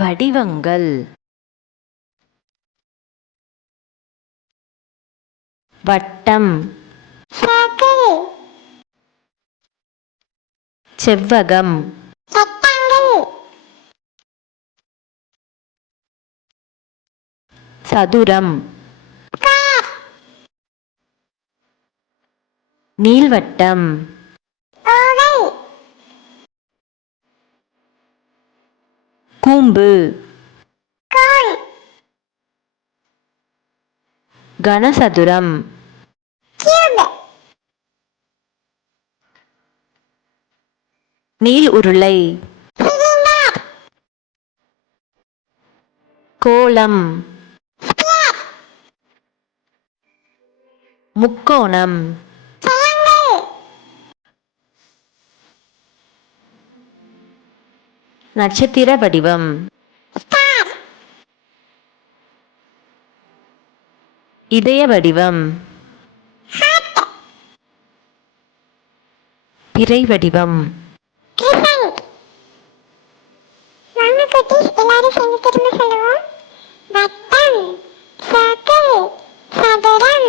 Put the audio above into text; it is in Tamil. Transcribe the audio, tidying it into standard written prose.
வடிவங்கள். வட்டம், circle, செவ்வகம், rectangle, சதுரம், square, நீள்வட்டம், oval, கூம்பு, cone, கனசதுரம், cube, நீள் உருளை, cylinder, கோளம், sphere, முக்கோணம், triangle, நட்சத்திர வடிவம், star, இதய வடிவம், heart, பிறை வடிவம். crescent. வாங்க குட்டீஸ், எல்லாரும் சேர்ந்து திரும்ப சொல்லுவோம். வட்டம், circle, சதுரம்,